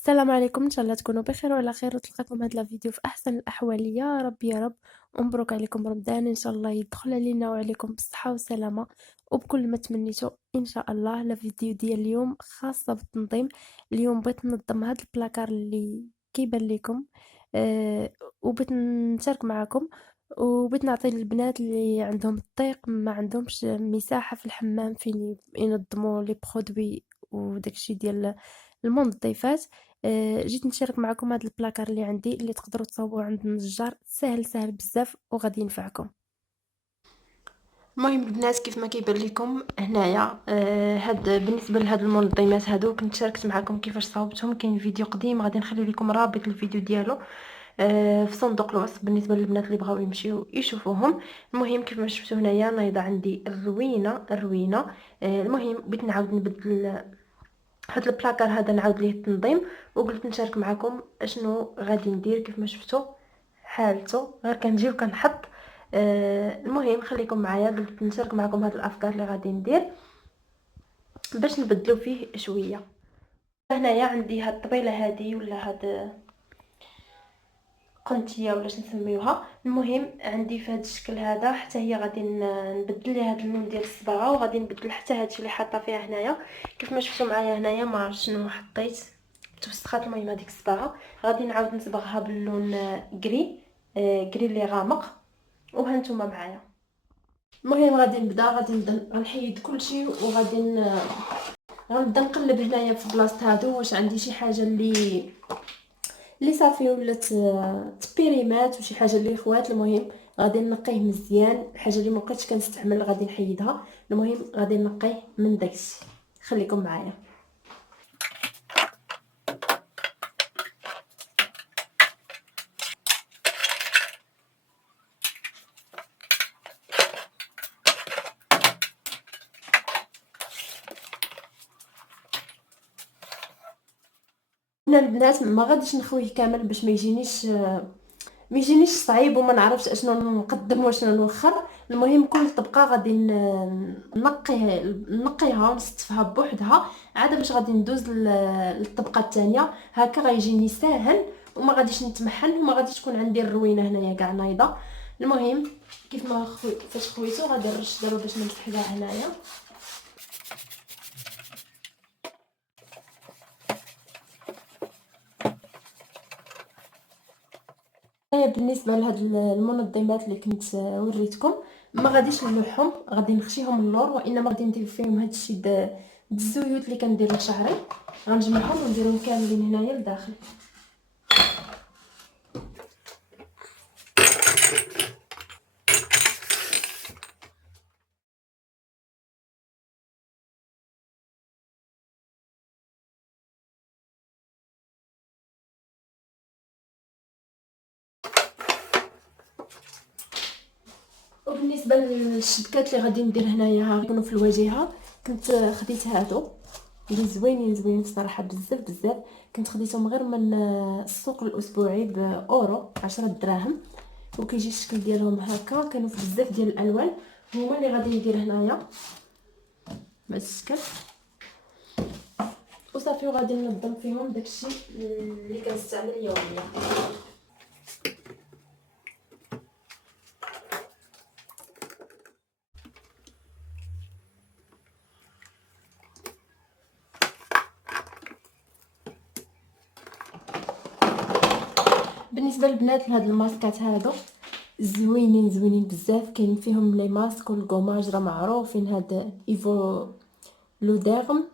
السلام عليكم، ان شاء الله تكونوا بخير وعلى خير وتلقاكم هذا الفيديو في احسن الاحوال يا رب يا رب. ومبروك عليكم رمضان، ان شاء الله يدخل علينا وعليكم بالصحه والسلامه وبكل ما تمنيتوا ان شاء الله. الفيديو ديال اليوم خاصه بالتنظيم. اليوم بغيت ننظم هذا البلاكار اللي كيبان لكم، أه وبغيت نشارك معكم، وبغيت نعطي للبنات اللي عندهم الضيق ما عندهمش مساحه في الحمام فين ينظموا لي برودوي وداكشي ديال المنظفات. جيت نشارك معكم هذا البلاكار اللي عندي اللي تقدروا تصاوبوه عند النجار، سهل بزاف وغادي ينفعكم. المهم البنات كيف ما كيبان لكم هنايا، هاد بالنسبه لهاد المنظمات هادو كنت شاركت معكم كيفاش صاوبتهم. كاين فيديو قديم غادي نخلي لكم رابط الفيديو ديالو في صندوق الوصف بالنسبه للبنات اللي بغاو يمشيو يشوفوهم. المهم كيف ما شفتوا هنايا نايضه عندي الروينه. المهم بغيت نعاود نبدل هاد البلاكار هذا، نعاود ليه التنظيم، وقلت نشارك معكم اشنو غادي ندير. كيف ما شفتوا حالته غير كنجي وكنحط. المهم خليكم معايا، قلت نشارك معكم هاد الافكار اللي غادي ندير باش نبدلو فيه شويه. هنايا عندي هاد الطبيله هادي ولا هاد قنتيه ولا نسميوها. المهم عندي في هذا الشكل هذا، حتى هي غادي نبدل ليها هذا اللون ديال الصباغه، وغادي نبدل حتى هادشي اللي حاطه فيها هنايا. كيف ما شفتوا معايا هنايا ما عرفتش شنو حطيت، توسخات. المهم هذيك الصباغه غادي نعاود نصبغها باللون كري، كري اللي غامق، وهانتوما معايا. المهم غادي نبدا غنحيد كلشي، وغادي غنبدا نقلب هنايا في بلاصه هادو واش عندي شي حاجه اللي صافي ولات تبيريمات وشي حاجه اللي خوات. المهم غادي نقيه مزيان، الحاجه اللي مابقيتش كنستعمل غادي نحيدها. المهم غادي نقيه من داكشي، خليكم معايا. هنا البنات ما غاديش نخويه كامل باش ما يجينيش صعيب وما نعرفش اشنو نقدم واشنو نوخر. المهم كل طبقه غادي نقيها ونستفها بوحدها، عاد باش غادي ندوز للطبقه الثانيه. هكا غيجيني ساهل وما غاديش نتمحن وما غاديش تكون عندي الروينه هنايا كاع نايضه. المهم كيف ما فاش خويتو غادي نرش دابا باش نمسح كاع هنايا. بالنسبه لهاد المنظمات اللي كنت وريتكم، ما غاديش نلوحهم، غادي نخشيهم اللور، وانما غادي ندير فيهم هادشي الزيوت اللي كندير لشعري. غنجمعهم ونديرهم كاملين هنايا لداخل. وبالنسبه للشبكات اللي غادي ندير هنايا غيكونوا في الواجهه، كنت خديت هادو اللي زوينين بصراحه بزاف. كنت خديتهم غير من السوق الاسبوعي باورو 10 دراهم، وكيجي الشكل ديالهم هكا. كانوا في بزاف ديال الالوان. هما اللي غادي ندير هنايا بهذا الشكل، وصافي وغادي ننظم فيهم داكشي اللي كنستعمل يوميا. بالنسبه للبنات لهاد الماسكات هادو زوينين بزاف. كاين فيهم لي ماسك والكوماج راه معروفين. هاد ايفو لوديرم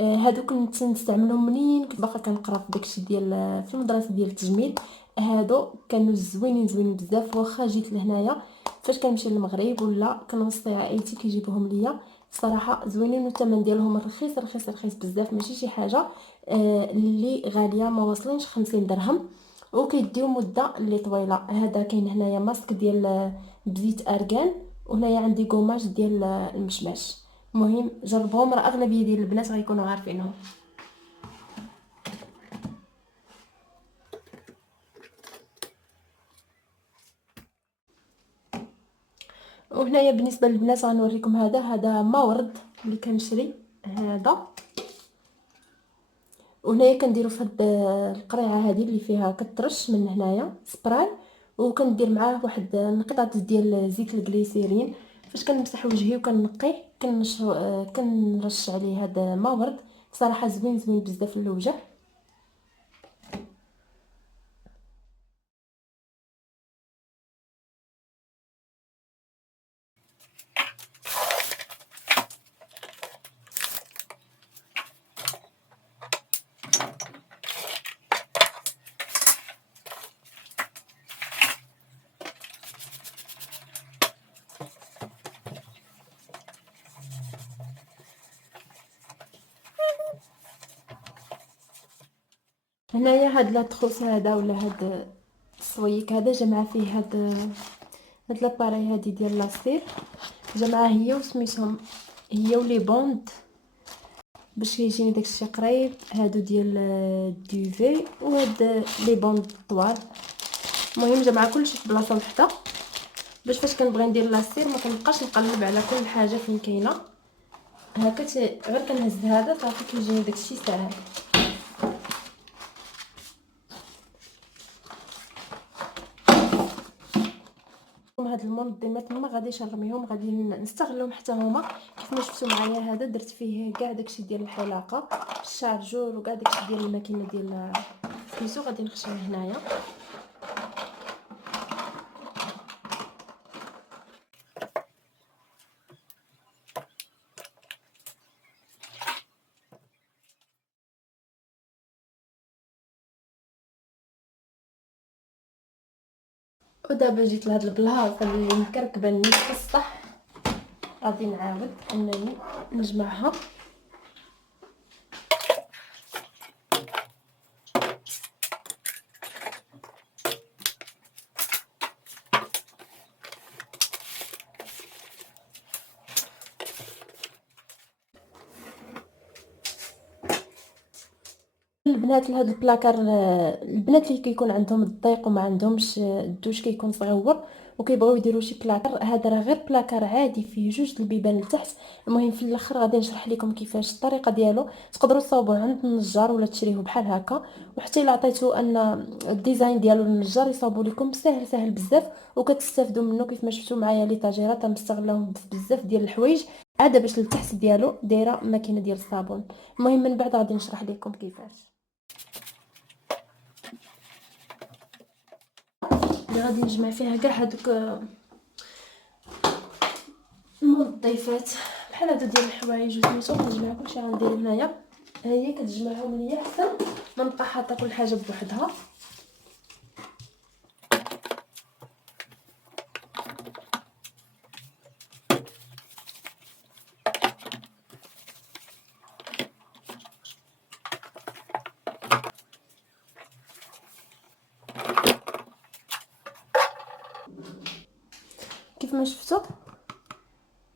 هادو كنت نستعملهم منين كنت باقا كنقرا في داكشي ديال في المدرسه ديال التجميل. هادو كانوا زوينين بزاف. واخا جيت لهنايا فاش كنمشي للمغرب ولا كنوصي عائلتي كيجيبوهم ليا، صراحه زوينين، والثمن ديالهم رخيص بزاف، ماشي شي حاجه اللي غاليه، ما واصلينش 50 درهم، وكيديو مده اللي طويله. هذا كاين هنايا ماسك ديال بزيت ارغان، وهنايا عندي كوماج ديال المشماش. المهم جربوهم، راه اغلبيه ديال البنات غيكونوا عارفينهم. وهنايا بالنسبه للبنات غنوريكم هذا ما ورد اللي كنشري هذا. وهنايا كنديرو في هاد القريعه هذه اللي فيها كترش من هنايا سبراي، وكندير معاه واحد نقطه ديال زيت الجليسيرين. فاش كنمسح وجهي وكنقيه كنرش عليه هذا ما ورد. صراحه زوين زوين بزاف للوجه. هنايا هاد لاطخوس هذا ولا هاد الصويك هذا جمع فيه هاد لاباري هادي ديال لاستير، جمعها هي وسميتهم هي ولي بوند باش يجيني داكشي قريب. هادو ديال الدوفي وهاد لي بوند طوال. المهم جمع كلشي في بلاصه وحده باش فاش كنبغي ندير لاستير ما كنبقاش نقلب على كل حاجه فين كاينه. هكا غير كنهز هذا صافي كيجيني داكشي ساهل. هاد المنظمات ما غاديش نرميهم، غادي نستغلهم حتى هما. كيف ما شفتوا معايا هذا درت فيه كاع داكشي ديال الحلاقه، الشارجور وكاع داكشي ديال الماكينه ديال سميتو غادي نخشيه هنايا. ودابا جيت لهاد البلاصه اللي مكركبه نص الصح، غادي نعاود انني نجمعها. البنات لهاد البلاكار، البنات اللي كيكون عندهم الضيق وما عندهمش الدوش كيكون صغيور وكيبغيو يديروا شي بلاكار، هذا راه غير بلاكار عادي فيه جوج البيبان لتحت. المهم في الاخر غادي نشرح لكم كيفاش الطريقه ديالو. تقدروا تصاوبوه عند النجار ولا تشريوه بحال هكا، وحتى الا عطيتو ان الديزاين ديالو للنجار يصاوبوا لكم ساهل ساهل بزاف وكتستافدوا منه. كيف ما شفتوا معايا لي طاجيره تنستغلوهم بزاف ديال الحوايج. عاده باش لتحت ديالو دايره ماكينه ديال الصابون. المهم من بعد غادي نشرح لكم كيفاش. اللي غادي نجمع فيها كاع هادوك المنظفات بحال هادو ديال الحوايج وسميتو كنجمع كلشي غندير هنايا. هي كتجمعهم ليا حتى ما نبقى حاطه كل حاجه بوحدها. كيف ما شفتوا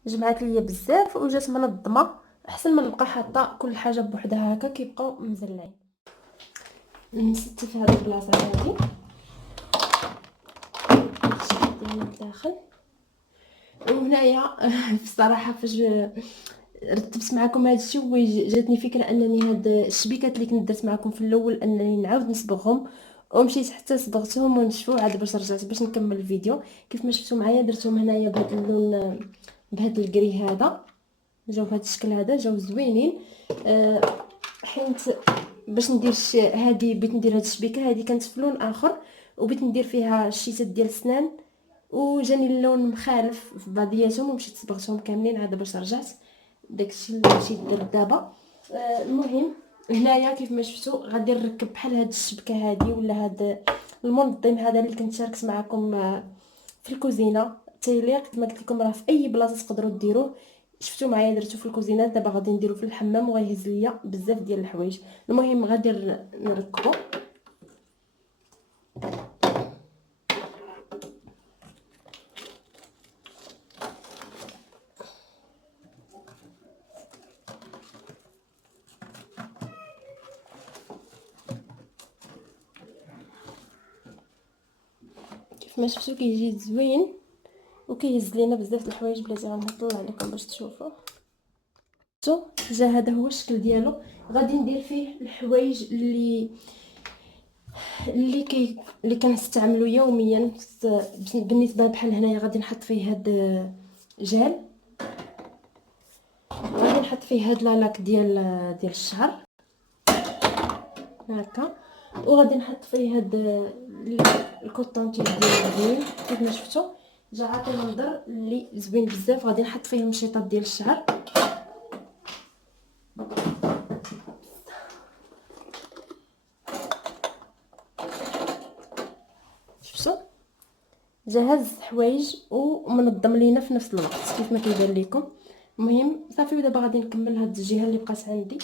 جمعات ليا بزاف وجات منظمه، احسن ما نبقى حاطه كل حاجه بوحدها هكا كيبقاو مزلعين. نستف هاد البلاصه هادي ديال الداخل. وهنايا بصراحه فاش رتبت معكم هذا الشيء جاتني فكره انني هاد الشبيكات اللي كنت درت معكم في الاول انني نعاود نصبغهم، ومشيت حتى صبغتهم ونشفوا عاد باش رجعت باش نكمل الفيديو. كيف ما شفتوا معايا درتهم هنايا بهذا اللون، بهذا الكري هذا، جاو بهذا الشكل هذا، جاو زوينين. حيت باش ندير هذه بغيت ندير هذه الشبيكه هذه كانت في لون اخر وبغيت ندير فيها الشيتات ديال السنان، وجاني اللون مخالف في بعضياتهم ومشيت صبغتهم كاملين عاد باش رجعت داكشي اللي مشيت درت دابا. المهم هنايا كيف ما شفتوا غادي نركب بحال هاد الشبكه هذه ولا هاد المنظم هذا اللي كنت شاركت معكم في الكوزينه. تيليق كما قلت لكم راه في اي بلاصه تقدروا ديروه. شفتوا معايا درتو في الكوزينه، دابا غادي نديرو في الحمام وغيهز ليا بزاف ديال الحوايج. المهم غادي نركبو. كيف ما شفتوا كيجي زوين وكيهز لينا بزاف د الحوايج. بلاتي غنطلع لكم باش تشوفوا. شفتوا جا هذا هو الشكل ديالو. غادي ندير فيه الحوايج اللي كنستعملو يوميا. بالنسبه بحال هنايا غادي نحط فيه هاد جل، غادي نحط فيه هاد لاك ديال الشعر هكا، وغادي نحط فيه هاد الكوطونتي ديال الزين كيف ما شفتوا، جا عاطي منظر اللي زوين بزاف. غادي نحط فيه المشيطات ديال الشعر، شفتوا جهز حوايج ومنظم لينا في نفس الوقت كيف ما كيبان لكم. المهم صافي، ودابا غادي نكمل هاد الجهه اللي بقات عندي.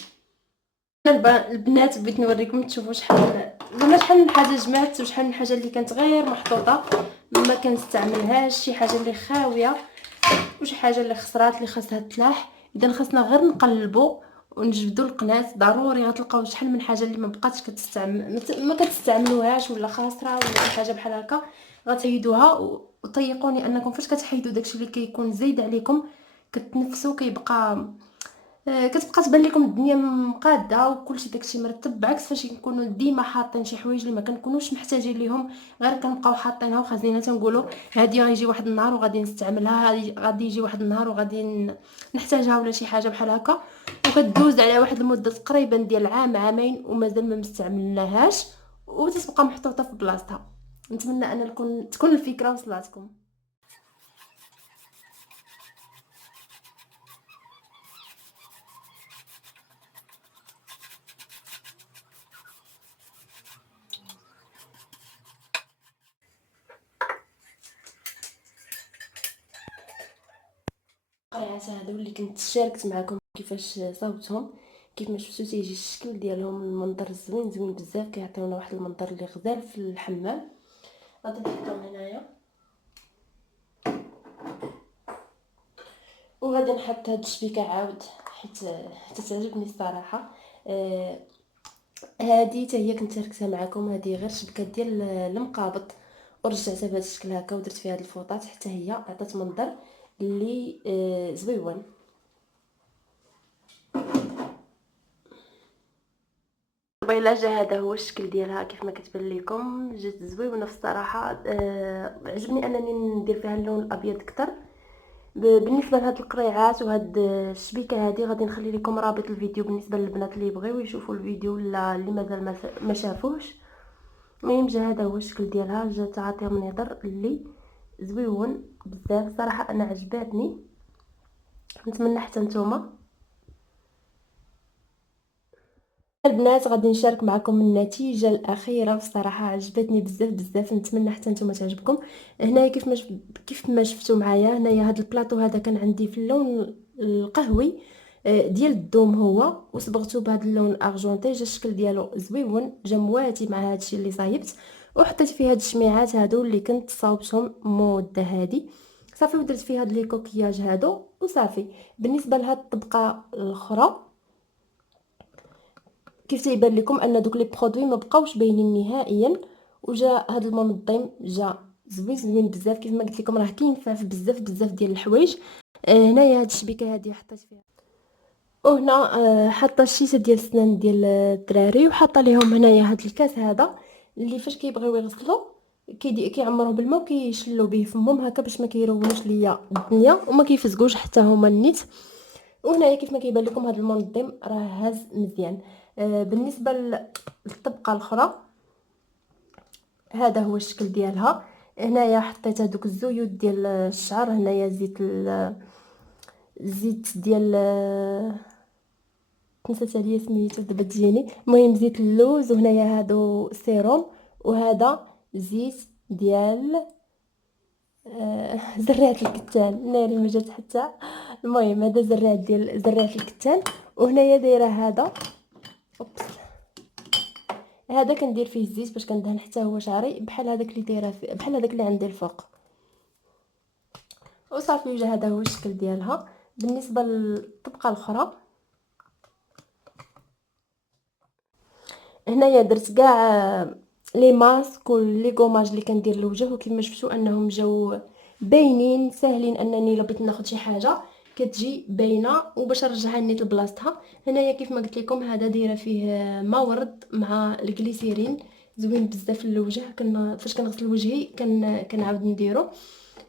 انا البنات بغيت نوريكم تشوفوا شحال زعما شحال من حاجه جمعت، وشحال من حاجه اللي كانت غير محطوطه ما كنستعملهاش، شي حاجه اللي خاويه وشي حاجه اللي خسرات اللي خاصها تلاح. اذا خاصنا غير نقلبوا ونجبدوا القناه، ضروري غتلقاو شحال من حاجه اللي ما بقاتش كتستعمل، ما كتستعملوهاش ولا خاسره ولا شي حاجه بحال هكا، غتحيدوها. وطيقوني انكم فاش كتحيدوا داكشي اللي كيكون زايد عليكم كتنفسوا، كيبقى كتبقى تبان لكم الدنيا مقاده وكلشي داكشي مرتب، بعكس فاش نكونوا ديما حاطين شي حوايج اللي ما كنكونوش محتاجين ليهم، غير كنبقاو حاطينها وخازنينها تنقولوا هذه غيجي واحد النهار وغادي نستعملها، هذه غادي يجي واحد النهار وغادي نحتاجها ولا شي حاجه بحال هكا، وكدوز على واحد المده تقريبا ديال عام عامين ومازال ما مستعملناهاش وتتبقى محطوطه في بلاصتها. نتمنى ان تكون الفكره وصلاتكم. القريعات هادو اللي كنت شاركت معكم كيفاش صاوبتهم، كيف ما شفتوا تيجي الشكل ديالهم، المنظر زوين زوين بزاف، كيعطيونا واحد المنظر اللي غزال في الحمام. غادي نحطهم هنايا وغادي نحط هاد الشبيكه عاود حيت تعجبني الصراحه. هادي حتى هي كنت شاركتها معكم، هادي غير شبكه ديال المقابض ورجعتها بهذا الشكل هكا ودرت فيها هاد الفوطات، حتى هي عطات منظر اللي زويون. قبيله جا هذا هو الشكل ديالها كيف ما كتبان لكم، جات زويونه في الصراحه. عجبني انني ندير فيها اللون الابيض اكثر. بالنسبه لهاد القريعات وهاد الشبيكه هذه غادي نخلي لكم رابط الفيديو بالنسبه للبنات اللي يبغيو يشوفوا الفيديو ولا اللي مازال ما شافوش. المهم جا هذا هو الشكل ديالها، جا تعطي منظر اللي زويون بزاف صراحه، انا عجباتني، نتمنى حتى نتوما البنات غادي نشارك معكم النتيجه الاخيره. بصراحه عجبتني بزاف بزاف، نتمنى حتى نتوما تعجبكم. هنايا كيف ما شفتوا معايا، هنايا هذا البلاطو هذا كان عندي في اللون القهوي ديال الدوم هو، وصبغته بهذا اللون الارجونتي، جا الشكل ديالو زويون، جا مواتي مع هادشي اللي صايبت، وحطيت فيه هاد الشميعات هادو اللي كنت صاوبتهم مده هادي صافي، ودرت فيه هاد لي كوكياج هادو وصافي. بالنسبه لهاد الطبقه الاخرى كيف تيبان لكم ان دوك لي برودوي ما بقاوش باينين نهائيا، وجا هذا المنظم جا زوين زوين بزاف. كيف ما قلت لكم راه كاين فيها بزاف بزاف ديال الحوايج. هنايا هاد الشبيكه هذه حطيت فيها، وهنا حاطه الشيشه ديال السنان ديال الدراري، وحاطه ليهم هنايا هاد الكاس هذا اللي فاش كيبغيو يغسلوا كيعمروه بالماء وكيشلوا به فمهم هكا باش ما كيرونوش ليا الدنيا وما كيفزقوش حتى هما النيت. وهنايا كيف ما كيبان لكم هذا المنظم راه هاز مزيان. بالنسبه للطبقه الاخرى هذا هو الشكل ديالها. هنايا حطيت هذوك الزيوت ديال الشعر، هنايا زيت ديال نسيت عليا سميتو دابا تجيني، المهم زيت اللوز، وهنايا هادو سيروم، وهذا زيت ديال زرعه الكتان، ناري ما جات حتى. المهم هذا زرعه الكتان. وهنايا دايره هذا اوبس، هذا كندير فيه الزيت باش كندهن حتى هو شعري بحال هذاك اللي دايره بحال هذاك اللي عندي الفوق، وصافي. وجا هذا هو الشكل ديالها. بالنسبه للطبقه الاخرى هنايا درت كاع لي ماسك ولي كوماج اللي كندير للوجه، وكما شفتوا انهم جاو باينين ساهلين، انني الا بغيت ناخذ شي حاجه كتجي باينه. وباش نرجعها نيت لبلاصتها، هنايا كيف ما قلت لكم هذا دايره فيه ما ورد مع الجليسيرين، زوين بزاف للوجه. فاش كنغسل وجهي كنعاود نديرو.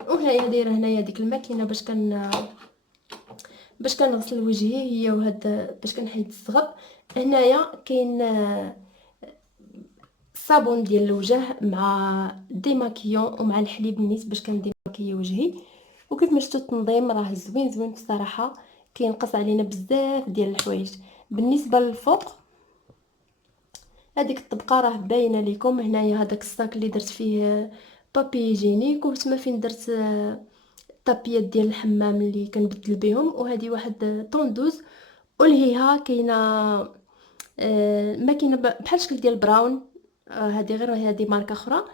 وهنايا دايره هنايا ديك الماكينه باش كنغسل وجهي، هي وهاد باش كنحيد الزغب. هنايا كاين الصابون ديال الوجه مع ديماكيون ومع الحليب النيت باش كنديماكيي وجهي. وكيف ما شفتوا التنظيم راه زوين زوين بصراحه، كينقص علينا بزاف ديال الحوايج. بالنسبه للفوق هذيك الطبقه راه باينه لكم. هنايا هذاك الصاك اللي درت فيه بابي جينيك، وتما فين درت الطابيات ديال الحمام اللي كنبدل بهم. وهذه واحد طوندوز. ولهيها كاينه ماكينه بحال الشكل ديال براون. هذه غير هذه ماركه اخرى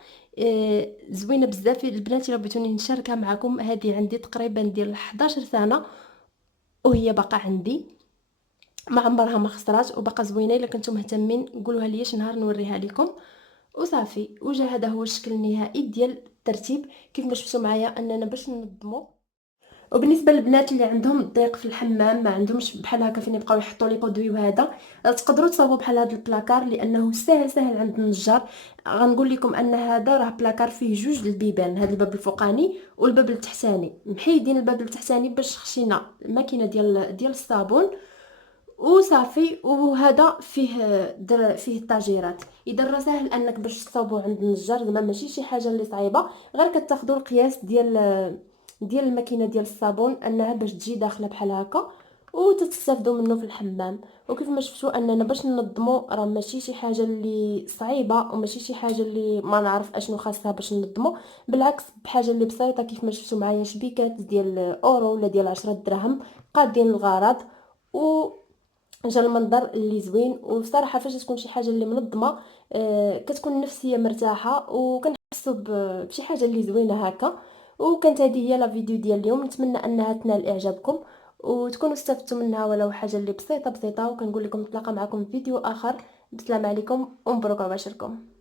زوينه بزاف البنات. الا بغيتوني نشاركها معكم، هذه عندي تقريبا ديال 11 سنه وهي باقا عندي، ما عمرها ما خسرات وباقا زوينه. الا كنتم مهتمين قولوها لي شي نهار نوريها لكم. وصافي وجا هذا هو الشكل النهائي ديال الترتيب. كيف ما شفتوا معايا اننا باش ننظموا. وبالنسبه للبنات اللي عندهم ضيق في الحمام، ما عندهمش بحال هكا فين يبقاو يحطوا لي بودوي وهذا، تقدروا تصاوبوا بحال هذا البلاكار لانه ساهل ساهل عند النجار. غنقول لكم ان هذا راه بلاكار فيه جوج البيبان، هذا الباب الفوقاني والباب التحتاني. محيدين الباب التحتاني باش خشينا الماكينه ديال الصابون وصافي. وهذا فيه الطاجيرات. اذا راه ساهل انك باش تصاوبوا عند النجار، زعما ماشي شي حاجه اللي صعيبه، غير كتاخذوا القياس ديال الماكينه ديال الصابون انها باش تجي داخله بحال هكا وتستافدوا منه في الحمام. وكيف ما شفتوا اننا باش ننظموا راه ماشي شي حاجه اللي صعيبه وماشي شي حاجه اللي ما نعرف اشنو خاصها باش ننظموا. بالعكس بحاجه اللي بسيطه. كيف ما شفتوا معايا شبيكات ديال اورو ولا ديال 10 دراهم قادين الغرض، و جا المنظر اللي زوين. وبصراحه فاش تكون شي حاجه اللي منظمه كتكون النفسيه مرتاحه وكنحسوا بشي حاجه اللي زوينه هكا. وكانت هذه هي لا فيديو ديال اليوم، نتمنى انها تنال اعجابكم وتكونوا استفدتوا منها ولو حاجه اللي بسيطه بسيطه. وكنقول لكم نتلاقى معكم في فيديو اخر. بسلام عليكم ومبروك عباشركم.